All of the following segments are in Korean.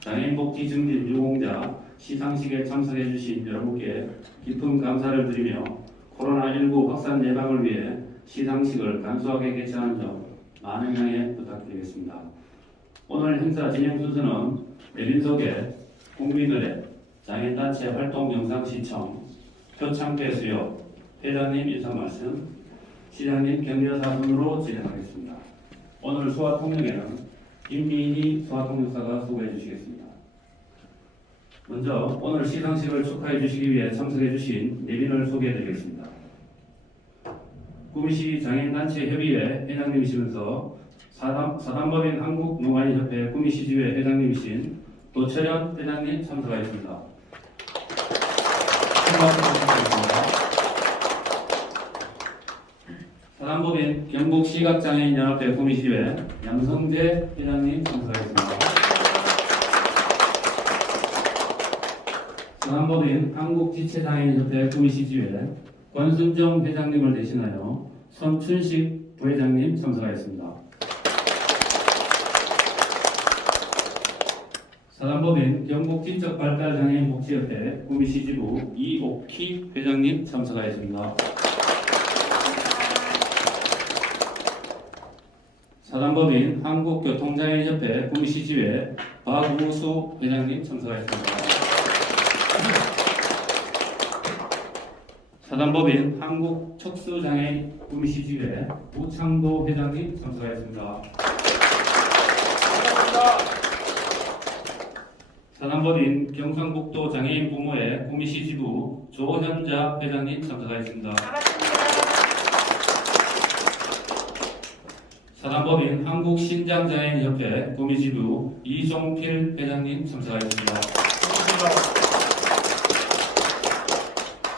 장애인복지 증진 유공자 시상식에 참석해 주신 여러분께 깊은 감사를 드리며 코로나19 확산 예방을 위해 시상식을 간소하게 개최하는 점 많은 양해 부탁드리겠습니다. 오늘 행사 진행 순서는 내린 속에 국민의례 장애인단체 활동 영상 시청 표창배 수여 회장님 인사 말씀 시장님 격려사 순으로 진행하겠습니다. 오늘 수화 통역에는 김민희 수화 통역사가 수고해 주시겠습니다. 먼저 오늘 시상식을 축하해 주시기 위해 참석해 주신 내빈을 소개해 드리겠습니다. 구미시 장애인단체 협의회 회장님이시면서 사단, 사단법인 한국농아인협회 구미시지회 회장님이신 도철현 회장님 참석하였습니다. 큰 박수 부탁드립니다. 사단법인 경북시각장애인연합회 구미시회 양성재 회장님 참석하였습니다. 사단법인 한국지체장애인협회 구미시지회 권순정 회장님을 대신하여 손춘식 부회장님 참석하였습니다. 사단법인 경북지적발달장애인 복지협회 구미시지부 이옥희 회장님 참석하였습니다. 사단법인 한국교통장애인협회 구미시지회 박우수 회장님 참석하였습니다. 사단법인 한국척수장애인 구미시지회 우창도 회장님 참석하였습니다. 사단법인 경상북도 장애인 부모회 구미시지부 조현자 회장님 참석하였습니다. 사단법인 한국신장장애인협회 구미지부 이종필 회장님 참석하였습니다.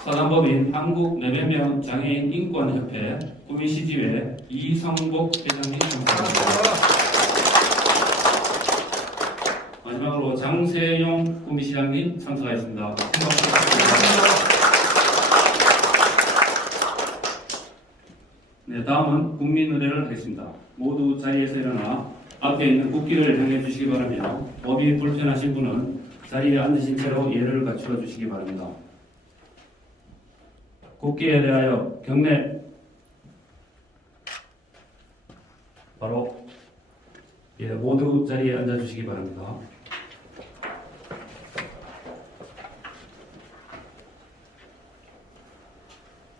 사단법인 한국내면면 장애인 인권협회 구미시지회 이성복 회장님 참석하였습니다. 마지막으로 장세용 구미시장님 참석하였습니다. 큰 박수 부탁드립니 다. 네, 다음은 국민 의례를 하겠습니다. 모두 자리에서 일어나 앞에 있는 국기를 향해 주시기 바라며 법이 불편하신 분은 자리에 앉으신 채로 예를 갖추어 주시기 바랍니다. 국기에 대하여 경례 바로 예, 모두 자리에 앉아 주시기 바랍니다.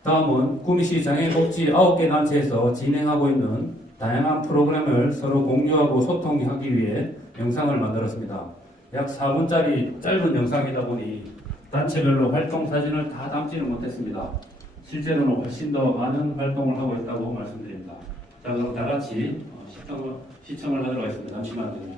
다음은 구미시 장애복지 9개 단체에서 진행하고 있는 다양한 프로그램을 서로 공유하고 소통하기 위해 영상을 만들었습니다. 약 4분짜리 짧은 영상이다 보니 단체별로 활동 사진을 다 담지는 못했습니다. 실제로는 훨씬 더 많은 활동을 하고 있다고 말씀드립니다. 자, 그럼 다 같이 어, 시청을, 시청을 하도록 하겠습니다. 잠시만 기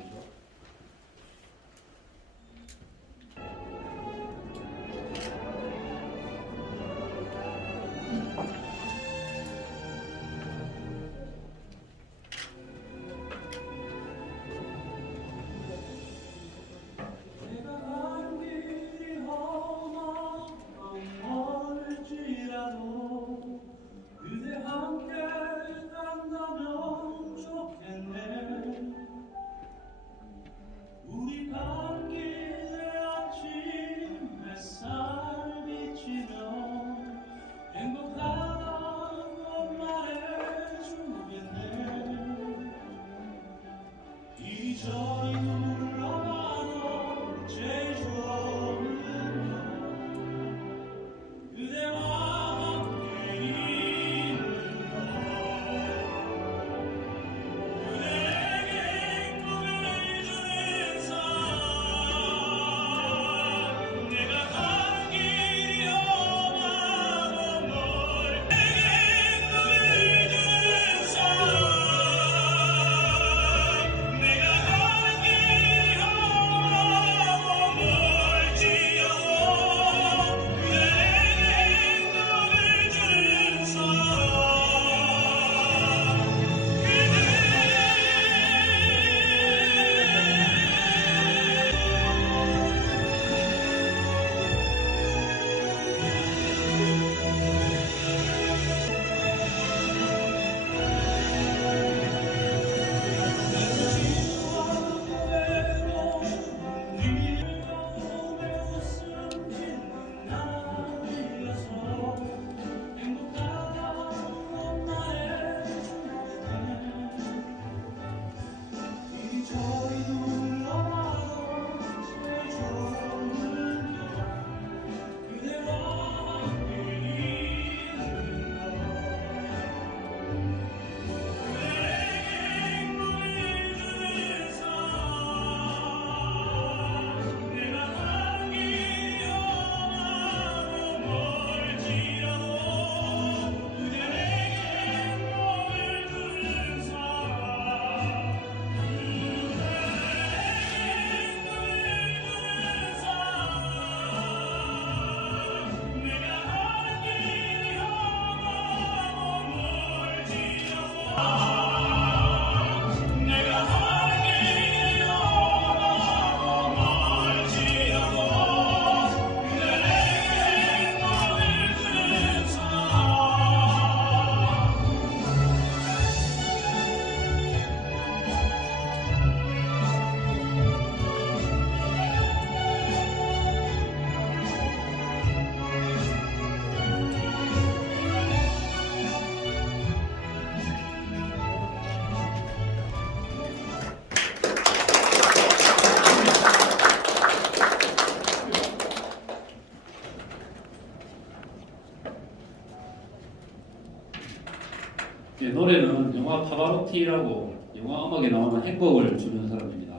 파바로티라고 영화 음악에 나오는 행복을 주는 사람입니다.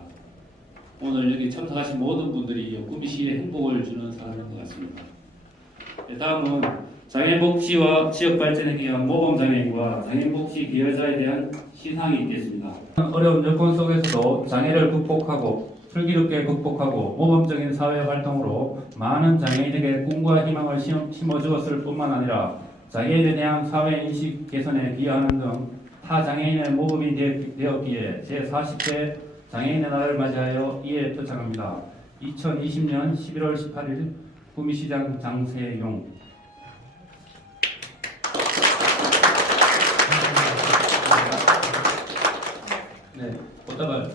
오늘 여기 참석하신 모든 분들이 요꾸미 씨의 행복을 주는 사람인 것 같습니다. 네, 다음은 장애복지와 지역발전에 기여한 모범장애인과 장애복지 기여자에 대한 시상이 있겠습니다. 어려운 여건 속에서도 장애를 극복하고 슬기롭게 극복하고 모범적인 사회 활동으로 많은 장애인에게 꿈과 희망을 심- 심어주었을 뿐만 아니라 장애인에 대한 사회 인식 개선에 기여하는 등 타 장애인의 모범이 되- 되었기에 제40회 장애인의 날을 맞이하여 이에 표창합니다. 2020년 11월 18일 구미시장 장세용 네, 보다가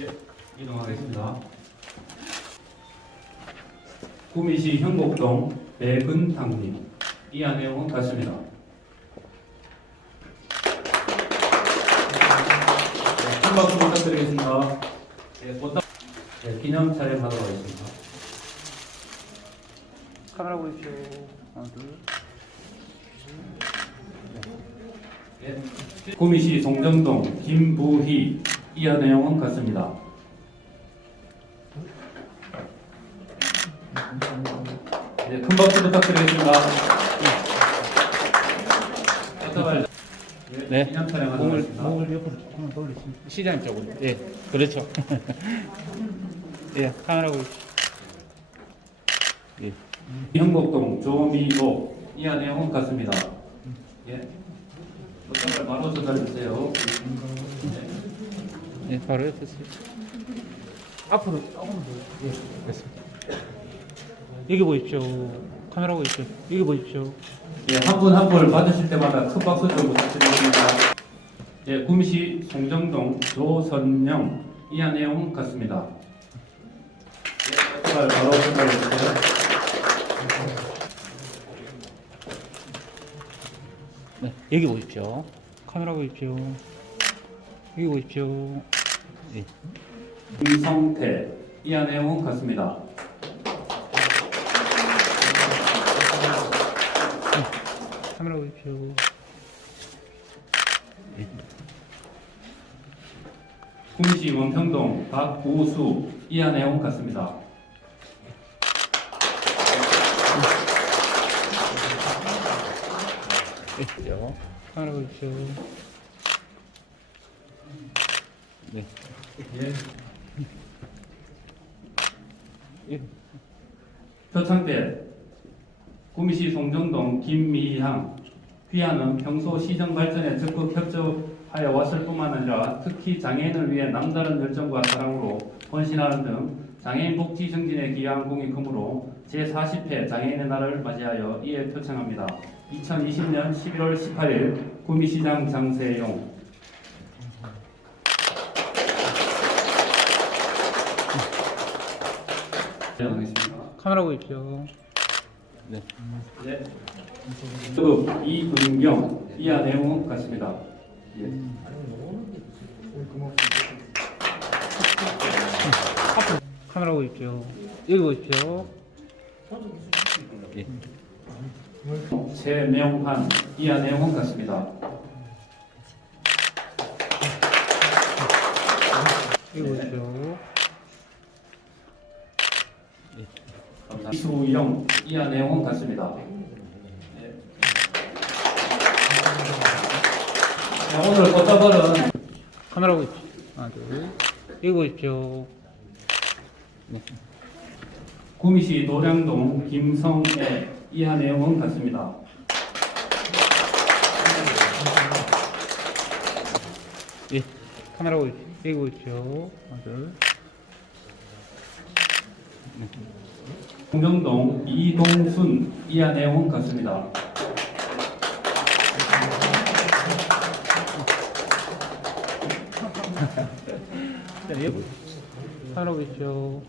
예, 이동하겠습니다. 구미시 현곡동 백은탕님 이하 내용은 같습니다. 네, 큰 박수 부탁드리겠습니다. 네, 네, 기념 촬영하도록 하겠습니다. 카메라 보십시오. 하나, 둘. 예. 구미시 송정동 김부희 이하 내용은 같습니다. 네. 기념 촬영하도록 목을, 하겠습니다. 목을 옆으로 조금만 돌리시면. 시장 쪽으로. 예, 그렇죠. 예, 카메라 보십시오. 예. 현곡동 조미호 이하 내용은 같습니다. 예. 어떠가요? 바로 전달주세요. 예, 바로 옆에 쓰 앞으로 조금 더. 예, 됐습니다. 여기 보십시오. 카메라 보십시오. 여기 보십시오. 예, 한 분 한 분 받으실 때마다 큰 박수 좀 부탁드리겠습니다. 예, 구미시 송정동 조선영 내용은 같습니다. 예, 어떠가요? 바로 전달주세요. 네, 여기 보십시오. 카메라 보십시오. 여기 보십시오. 예. 김성태 내용은 같습니다. 카메라 보십시오. 구미시 원평동 박우수 이하 내용은 같습니다. 예, 죠 카메라 보십시오. 네. 예. 예. 표창대 구미시 송정동 김미향 휘하는 평소 시정 발전에 적극 협조하여 왔을 뿐만 아니라 특히 장애인을 위해 남다른 열정과 사랑으로 헌신하는 등 장애인 복지 증진에 기여한 공이 크므로 제40회 장애인의 날을 맞이하여 이에 표창합니다. 2020년 11월 18일 구미시장 장세용 네, 하겠습니다. 카메라 보십시오. 네. 네. 급 이은경 이하 내용은 같습니다. 예. 카메라 보십시오. 여기 보십시오. 예. 최명환 이하 내용은 같습니다. 여기 보십시오. 이수영 이하 내용은 같습니다. 네. 자, 오늘 꽃다발은 카메라 보십시오. 하나, 둘. 여기 보십시오. 구미시 노량동 김성애 이하 내용은 같습니다. 예. 카메라 보십시오. 여기 보십시오. 하나, 둘. 공정동 이동순 이하 내용은 같습니다. 자, 여기 보십시오. 카메라 보십시오.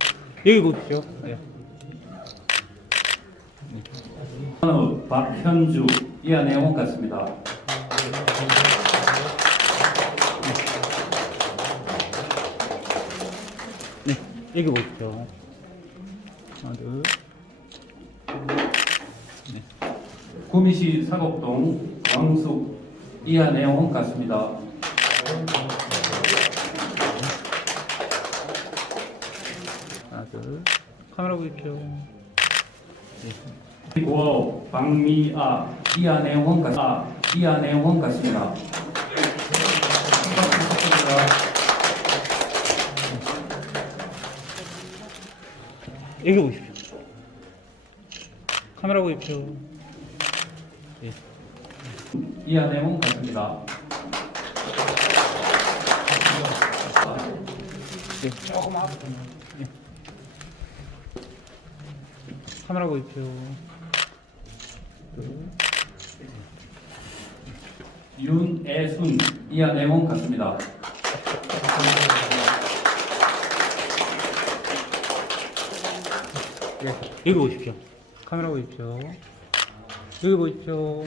여기 보십시오. 예. 한우 박현주 이하 내용은 같습니다. 네. 여기 보십시오. 하나, 둘. 구미시 사곡동 왕숙 이하 내용은 같습니다. 하나 둘 카메라 보십시오 구호 박미아 이하 내용은 같 아, 이하 내용은 같습니다. 여기 보십시오 카메라 보십시오 예. 이하 내용은 같습니다. 예, 조금 예. 카메라 보십시오 윤애순 이하 내용은 같습니다. 예. 여기 보십시오 카메라 보십시오 여기 보십시오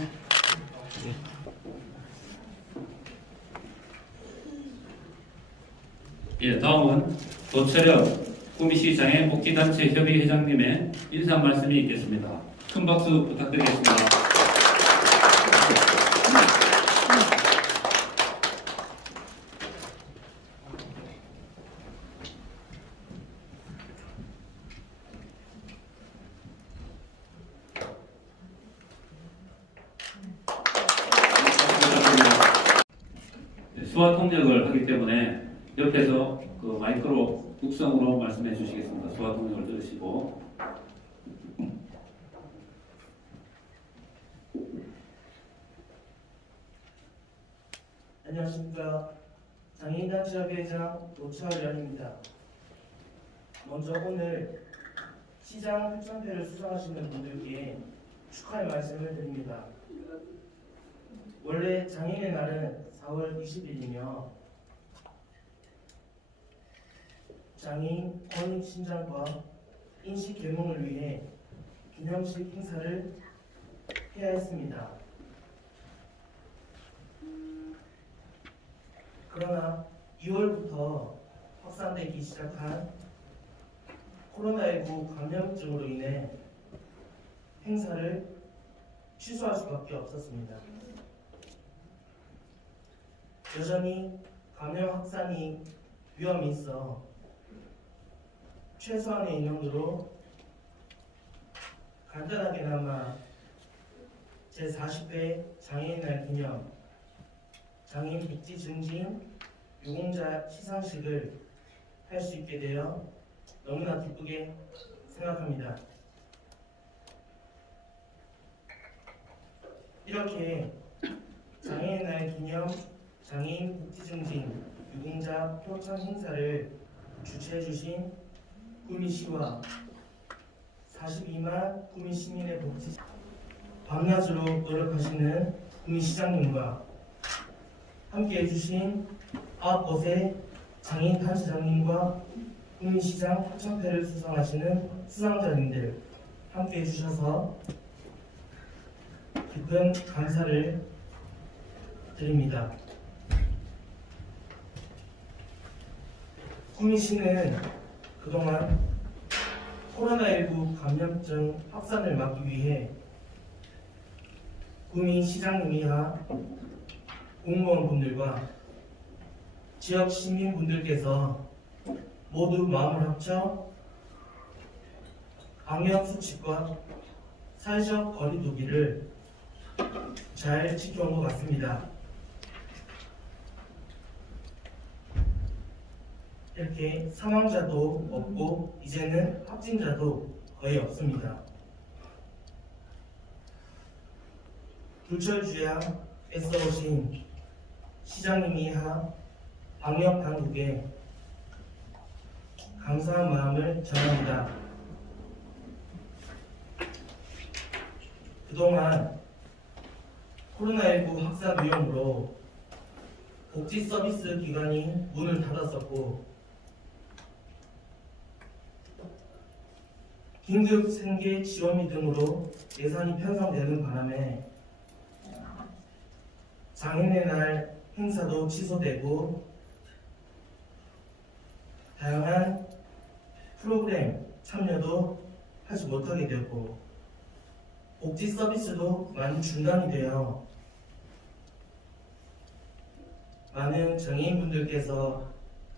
예, 다음은 도철혁 구미시장의 복지단체 협의회장님의 인사 말씀이 있겠습니다. 큰 박수 부탁드리겠습니다. 네, 수화 통역을 하기 때문에 옆에서 그 마이크로 육성으로 말씀해 주시겠습니다. 수화 통역을 들으시고 안녕하십니까. 장애인단체협의회장 노차을위원입니다. 먼저 오늘 시장 획정패를 수상하시는 분들께 축하의 말씀을 드립니다. 원래 장애인의 날은 4월 20일이며 장애인 권익 신장과 인식 계몽을 위해 기념식 행사를 해야 했습니다. 그러나 2월부터 확산되기 시작한 코로나19 감염증으로 인해 행사를 취소할 수밖에 없었습니다. 여전히 감염 확산이 위험이 있어 최소한의 인원으로 간단하게나마 제40회 장애인날 기념 장애인 복지 증진 유공자 시상식을 할 수 있게 되어 너무나 기쁘게 생각합니다. 이렇게 장애인 날 기념 장애인 복지 증진 유공자 표창 행사를 주최해 주신 구미시와 42만 구미 시민의 복지 밤낮으로 노력하시는 구미 시장님과 함께 해주신 아홉 곳의 장애인 단체장님과 국민시장 합창패를 수상하시는 수상자님들 함께 해주셔서 깊은 감사를 드립니다. 국민시는 그동안 코로나19 감염증 확산을 막기 위해 구민시장님 이하 공무원분들과 지역 시민분들께서 모두 마음을 합쳐 방역 수칙과 사회적 거리두기를 잘 지켜온 것 같습니다. 이렇게 사망자도 없고 이제는 확진자도 거의 없습니다. 불철주야 애써오신 시장님 이 하 방역 당국에 감사한 마음을 전합니다. 그동안 코로나19 확산 위험으로 복지 서비스 기관이 문을 닫았었고 긴급 생계 지원비 등으로 예산이 편성되는 바람에 장애인의 날 행사도 취소되고 다양한 프로그램 참여도 하지 못하게 되었고 복지 서비스도 많이 중단이 되어 많은 장애인분들께서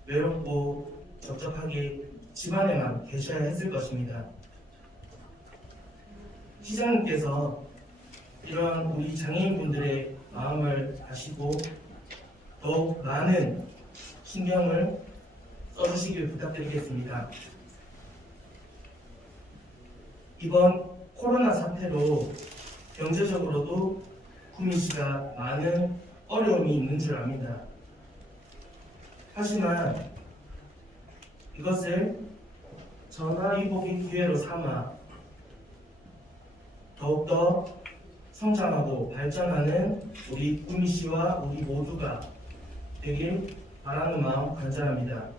외롭고 적적하게 집안에만 계셔야 했을 것입니다. 시장님께서 이러한 우리 장애인분들의 마음을 아시고 더욱 많은 신경을 써주시길 부탁드리겠습니다. 이번 코로나 사태로 경제적으로도 구미 씨가 많은 어려움이 있는 줄 압니다. 하지만 이것을 전화위복의 기회로 삼아 더욱더 성장하고 발전하는 우리 구미 씨와 우리 모두가 되길 바라는 마음 간절합니다.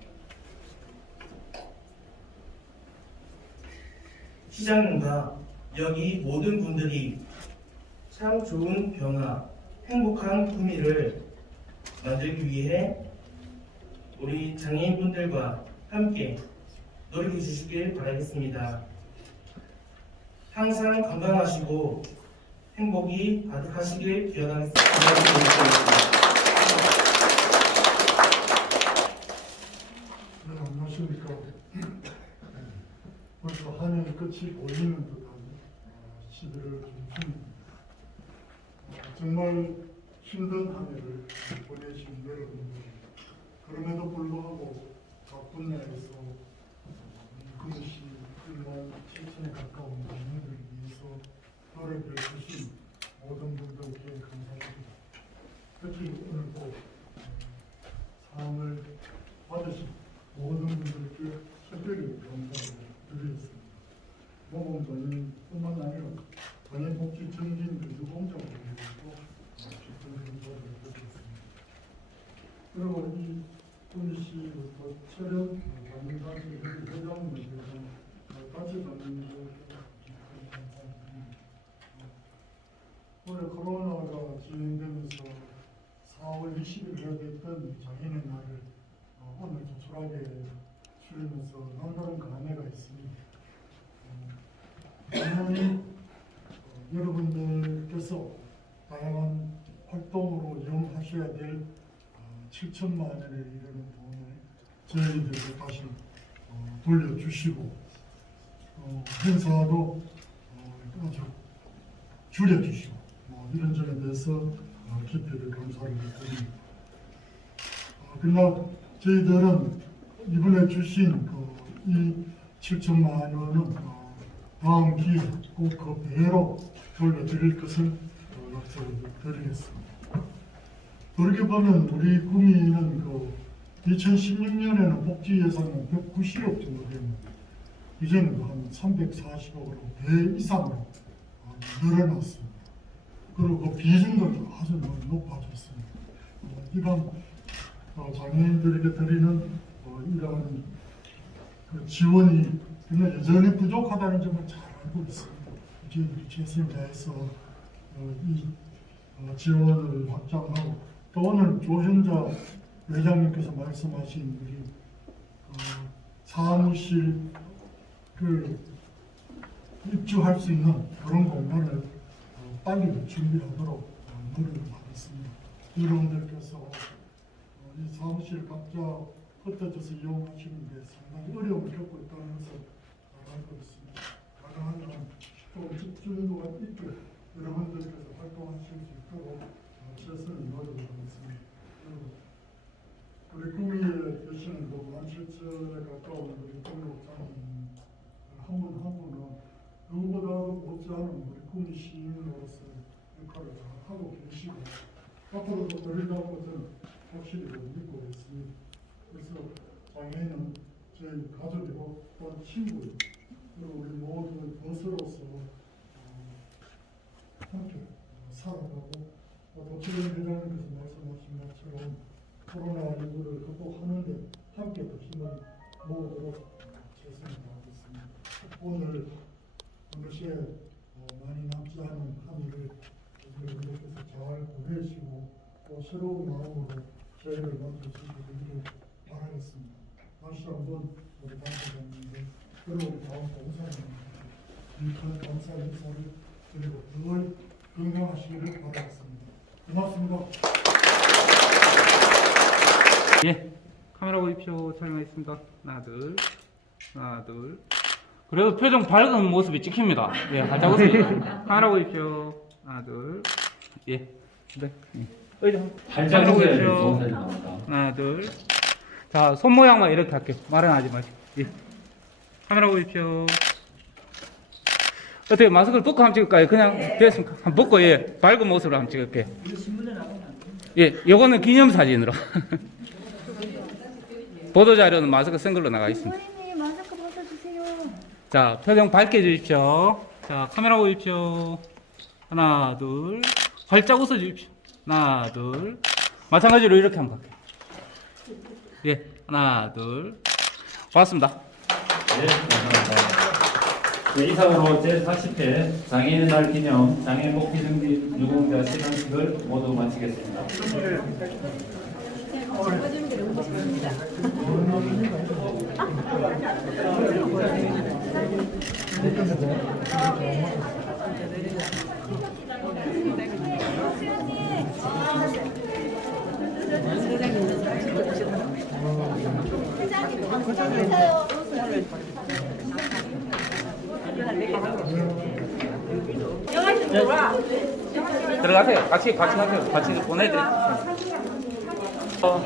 시장님과 여기 모든 분들이 참 좋은 변화, 행복한 구미를 만들기 위해 우리 장애인분들과 함께 노력해 주시길 바라겠습니다. 항상 건강하시고 행복이 가득하시길 기원하겠습니다. 네, 안녕하십니까. 벌써 한 해의 끝이 보이는 듯한 11월 중순입니다. 어, 정말 힘든 한 해를 보내신 여러분들, 그럼에도 불구하고 각 분야에서 그것이 1만 7천에 가까운 국민을 위해서 노력해 주신 모든 분들께 감사드립니다. 특히 오늘 또 어, 상을 받으신 모든 분들께 특별히 감사를 드리겠습니다. 모범 전인뿐만 아니라 전인 복지 정진 유공장을 위해서도 깊은 감사를 드리겠습니다. 그리고 이 군시부터 철현 관광단체 회장님에 대해서 같이 받는. 올해 코로나가 진행되면서 4월 20일에 됐던 장인의 날을 어, 오늘 조촐하게 치르면서 남다른 감회가 있습니다. 어, 분명히 어, 여러분들께서 다양한 활동으로 이용하셔야 될 어, 7천만 원에 이르는 돈을 저희들께 다시 어, 돌려주시고 어, 행사도 어, 아주 줄여주시고 뭐 이런 점에 대해서 어, 깊이를 감사를 드립니다. 어, 그러나 저희들은 이번에 주신 그 이 7천만 원은 어, 다음 기회에 꼭그 배로 돌려드릴 것을 어, 약속을 드리겠습니다. 돌이켜보면 우리 구미는 그 2016년에는 복지 예산은 190억 정도 됐는데 이제는 한 340억으로 배 이상으로 어, 늘어났습니다. 그리고 그 비중도 아주 높아졌습니다. 어, 이런 어, 장애인들에게 드리는 어, 이러한 그 지원이 그러나 여전히 부족하다는 점을 잘 알고 있습니다. 저희들이 최선을 다해서 어, 이 어, 지원을 확장하고 또 오늘 조현자 회장님께서 말씀하신 우리 어, 사무실 그 입주할 수 있는 그런 공간을 어, 빨리 준비하도록 어, 노력을 하겠습니다. 여러분들께서 어, 이 사무실 각자 흩어져서 이용하시는데 상당히 어려움을 겪고 것을 잘 알고 있습니다. 가능하면 좀 집중도가 있게 여러분들께서 활동하실 수 있도록 어, 최선을 노력을 하겠습니다. 우리 구미에 계시는 그 17,000에 가까운 우리 등록장인 한분 한 분은 누구보다도 못지않은 우리 구미 시민으로서 역할을 잘 하고 계시고 앞으로도 그러리라고 저는 확실히 믿고 있습니다. 그래서 장애인은 저희 가족이고 또한 친구이고 그리고 우리 모두 벗으로서 어, 함께 어, 살아가고 또 도치원 회장님께서 말씀하신 것처럼 코로나19를 극복하는데 함께 또 힘을 모으도록 최선을 다하겠습니다. 오늘 어느새 어, 많이 남지 않은 한 해를 여러분들께서 잘 보내시고 또 새로운 마음으로 저희를 만들어주시기를 바라겠습니다. 다시 한번 우리 당사자님들 그리고 우리 다음 봉사님들 큰 감사 인사를 그리고 늘 건강하시기를 바라겠습니다. 고맙습니다. 예. 카메라 보십시오. 촬영하겠습니다. 하나, 둘. 하나, 둘. 그래도 표정 밝은 모습이 찍힙니다. 예, 활짝 웃으니까. 카메라 보십시오. 하나, 둘. 예. 네. 예. 의자. 웃어야지 보십시오. 하나, 둘. 자, 손 모양만 이렇게 할게요. 말은 하지 마시고. 예. 카메라 보십시오. 어떻게 마스크를 벗고 한번 찍을까요? 그냥 됐습니까? 한번 벗고, 예. 밝은 모습으로 한번 찍을게요. 예, 요거는 기념사진으로. 보도자료는 마스크 쓴 걸로 나가 있습니다. 선생님 마스크 벗어주세요. 자, 표정 밝게 해주십시오. 자, 카메라 보십시오. 하나, 둘. 활짝 웃어 주십시오. 하나, 둘. 마찬가지로 이렇게 한번 갈게요. 예, 하나, 둘. 고맙습니다. 네, 감사합니다. 네, 이상으로 제40회 장애인의 날 기념 장애인 복귀 승진 유공자 시상식을 모두 마치겠습니다. 들어가세요. 같이, 같이 가세요. 같이 보내드릴게요. 어,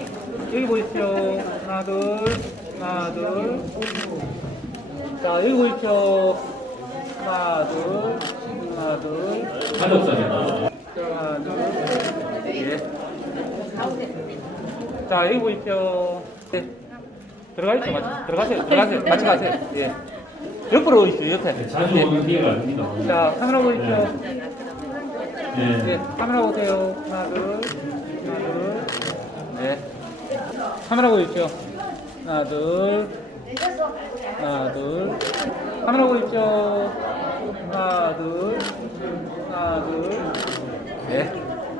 여기 보십시오. 하나, 둘. 하나, 둘. 자, 여기 보십시오. 하나, 둘. 하나, 둘. 가족사진. 하나, 둘. 예. 자, 여기 보십시오. 예. 들어가 있죠, 같이. 들어가세요. 들어가세요. 같이 가세요. 예. 옆으로 오십시오, 옆에. 자주 예. 오는 기회가 아닙니다. 자, 카메라 보십시오. 네, 네. 카메라 보세요. 하나, 둘. 하나, 둘. 네. 카메라 보십시오. 하나, 둘. 하나, 둘. 카메라 보십시오. 하나, 둘. 하나, 둘. 네.